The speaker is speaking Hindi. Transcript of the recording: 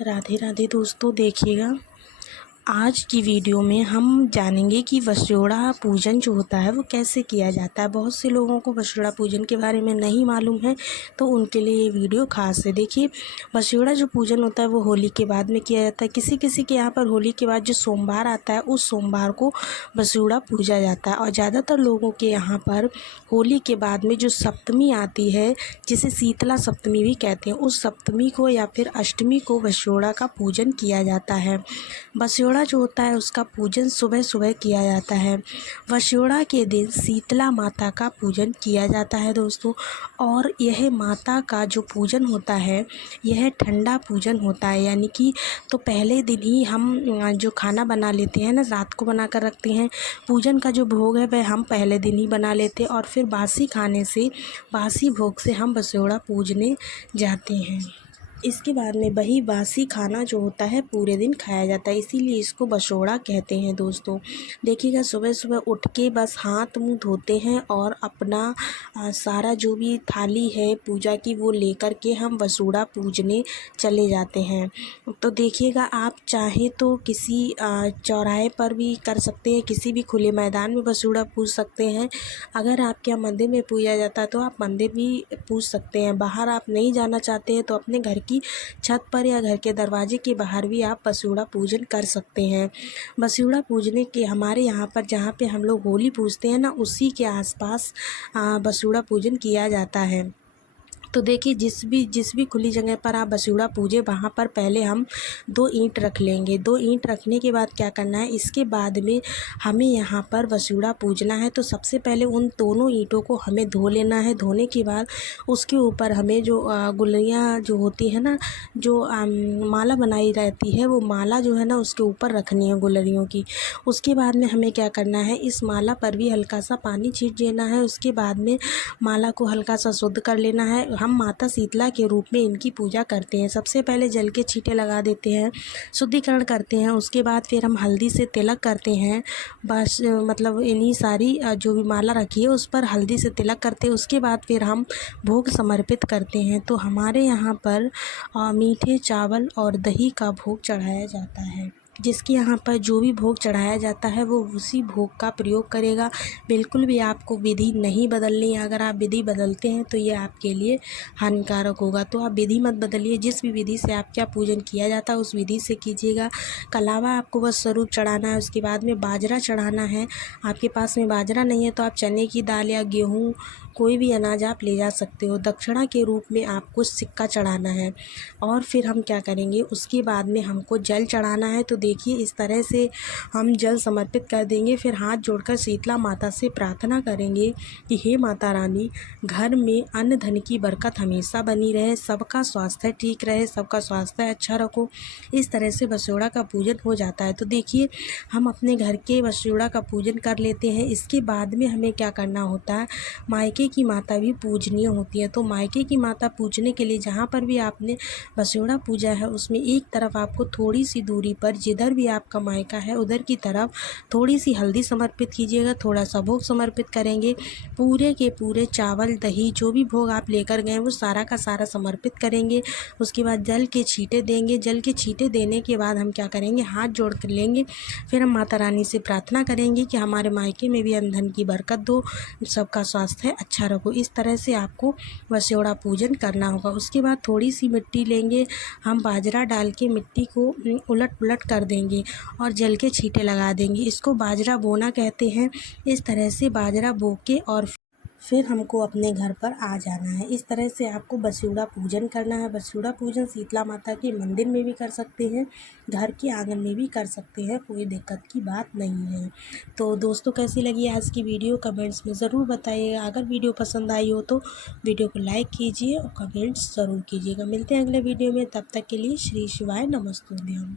राधे राधे दोस्तों, देखिएगा आज की वीडियो में हम जानेंगे कि वसुड़ा पूजन जो होता है वो कैसे किया जाता है। बहुत से लोगों को वसुड़ा पूजन के बारे में नहीं मालूम है, तो उनके लिए ये वीडियो खास है। देखिए, वसुड़ा जो पूजन होता है वो होली के बाद में किया जाता है। किसी किसी के यहाँ पर होली के बाद जो सोमवार आता है उस सोमवार को वसुड़ा पूजा जाता है, और ज़्यादातर लोगों के यहाँ पर होली के बाद में जो सप्तमी आती है, जिसे शीतला सप्तमी भी कहते हैं, उस सप्तमी को या फिर अष्टमी को वसुड़ा का पूजन किया जाता है। वसुड़ा जो होता है उसका पूजन सुबह सुबह किया जाता है। वसुड़ा के दिन शीतला माता का पूजन किया जाता है दोस्तों। और यह माता का जो पूजन होता है यह ठंडा पूजन होता है, यानी कि तो पहले दिन ही हम जो खाना बना लेते हैं ना, रात को बना कर रखते हैं। पूजन का जो भोग है वह हम पहले दिन ही बना लेते हैं, और फिर बासी खाने से, बासी भोग से हम वसुड़ा पूजने जाते हैं। इसके बाद में वही बासी खाना जो होता है पूरे दिन खाया जाता है, इसीलिए इसको वसुड़ा कहते हैं दोस्तों। देखिएगा, सुबह सुबह उठ के बस हाथ मुंह धोते हैं और अपना सारा जो भी थाली है पूजा की वो लेकर के हम वसुड़ा पूजने चले जाते हैं। तो देखिएगा, आप चाहे तो किसी चौराहे पर भी कर सकते हैं, किसी भी खुले मैदान में वसुड़ा पूज सकते हैं। अगर आपके यहाँ मंदिर में पूजा जाता है तो आप मंदिर भी पूज सकते हैं। बाहर आप नहीं जाना चाहते हैं तो अपने घर की छत पर या घर के दरवाजे के बाहर भी आप वसुड़ा पूजन कर सकते हैं। वसुड़ा पूजने के हमारे यहाँ पर जहाँ पे हम लोग होली पूजते हैं ना, उसी के आसपास वसुड़ा पूजन किया जाता है। तो देखिए, जिस भी खुली जगह पर आप वसुड़ा पूजे, वहाँ पर पहले हम 2 ईंट रख लेंगे। 2 ईंट रखने के बाद क्या करना है, इसके बाद में हमें यहाँ पर वसुड़ा पूजना है। तो सबसे पहले उन दोनों ईंटों को हमें धो लेना है। धोने के बाद उसके ऊपर हमें जो गुलरियाँ जो होती है ना, जो माला बनाई रहती है, वो माला जो है ना उसके ऊपर रखनी है गुलरियों की। उसके बाद में हमें क्या करना है, इस माला पर भी हल्का सा पानी छींट लेना है। उसके बाद में माला को हल्का सा शुद्ध कर लेना है। हम माता शीतला के रूप में इनकी पूजा करते हैं। सबसे पहले जल के छींटे लगा देते हैं, शुद्धिकरण करते हैं। उसके बाद फिर हम हल्दी से तिलक करते हैं। बस मतलब इन्हीं सारी जो भी माला रखी है उस पर हल्दी से तिलक करते हैं। उसके बाद फिर हम भोग समर्पित करते हैं। तो हमारे यहाँ पर मीठे चावल और दही का भोग चढ़ाया जाता है। जिसके यहाँ पर जो भी भोग चढ़ाया जाता है वो उसी भोग का प्रयोग करेगा। बिल्कुल भी आपको विधि नहीं बदलनी है। अगर आप विधि बदलते हैं तो ये आपके लिए हानिकारक होगा। तो आप विधि मत बदलिए, जिस भी विधि से आपके यहाँ पूजन किया जाता है उस विधि से कीजिएगा। कलावा आपको बस स्वरूप चढ़ाना है। उसके बाद में बाजरा चढ़ाना है। आपके पास में बाजरा नहीं है तो आप चने की दाल या गेहूँ, कोई भी अनाज आप ले जा सकते हो। दक्षिणा के रूप में आपको सिक्का चढ़ाना है। और फिर हम क्या करेंगे, उसके बाद में हमको जल चढ़ाना है। तो देखिए, इस तरह से हम जल समर्पित कर देंगे। फिर हाथ जोड़कर शीतला माता से प्रार्थना करेंगे कि हे माता रानी, घर में अन्न धन की बरकत हमेशा बनी रहे, सबका स्वास्थ्य ठीक रहे, सबका स्वास्थ्य अच्छा रखो। इस तरह से वसुड़ा का पूजन हो जाता है। तो देखिए, हम अपने घर के वसुड़ा का पूजन कर लेते हैं। इसके बाद में हमें क्या करना होता है, मायके की माता भी पूजनीय होती है। तो मायके की माता पूजने के लिए जहाँ पर भी आपने वसुड़ा पूजा है उसमें एक तरफ आपको थोड़ी सी दूरी पर, जिधर भी आपका मायका है उधर की तरफ थोड़ी सी हल्दी समर्पित कीजिएगा, थोड़ा सा भोग समर्पित करेंगे। पूरे के पूरे चावल दही जो भी भोग आप लेकर गए वो सारा का सारा समर्पित करेंगे। उसके बाद जल के छींटे देंगे। जल के छींटे देने के बाद हम क्या करेंगे, हाथ जोड़ कर लेंगे। फिर हम माता रानी से प्रार्थना करेंगे कि हमारे मायके में भी अन्न धन की बरकत दो, सबका स्वास्थ्य अच्छा रखो। इस तरह से आपको वसुड़ा पूजन करना होगा। उसके बाद थोड़ी सी मिट्टी लेंगे, हम बाजरा डाल के मिट्टी को उलट पुलट कर देंगे और जल के छींटे लगा देंगे। इसको बाजरा बोना कहते हैं। इस तरह से बाजरा बो के और फिर हमको अपने घर पर आ जाना है। इस तरह से आपको वसुड़ा पूजन करना है। वसुड़ा पूजन शीतला माता के मंदिर में भी कर सकते हैं, घर के आंगन में भी कर सकते हैं, कोई दिक्कत की बात नहीं है। तो दोस्तों, कैसी लगी आज की वीडियो कमेंट्स में ज़रूर बताइएगा। अगर वीडियो पसंद आई हो तो वीडियो को लाइक कीजिए और कमेंट्स ज़रूर कीजिएगा। मिलते हैं अगले वीडियो में, तब तक के लिए श्री शिवाय नमस्तुभ्यम।